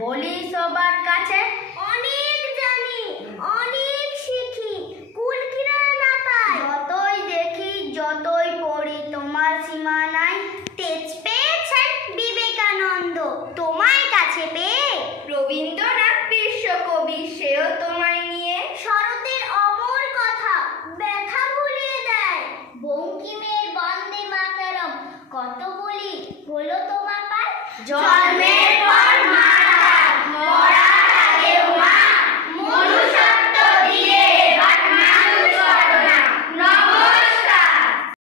বলি সবার কাছে, অনেক জানি, অনেক শিখি, কুল কিনারা না পাই। যতই দেখি যতই পড়ি তোমার সীমা নাই। তেজ পেয়েছেন বিবেকানন্দ তোমার কাছে পেয়ে। রবীন্দ্রনাথ বিশ্বকবি, সেও তোমায় নিয়ে। শরতের অমর কথা ব্যথা ভুলিয়ে দেয়। বঙ্কিমের বন্দে মাতরম কত বলি হলো তোমার পায়। জন্মে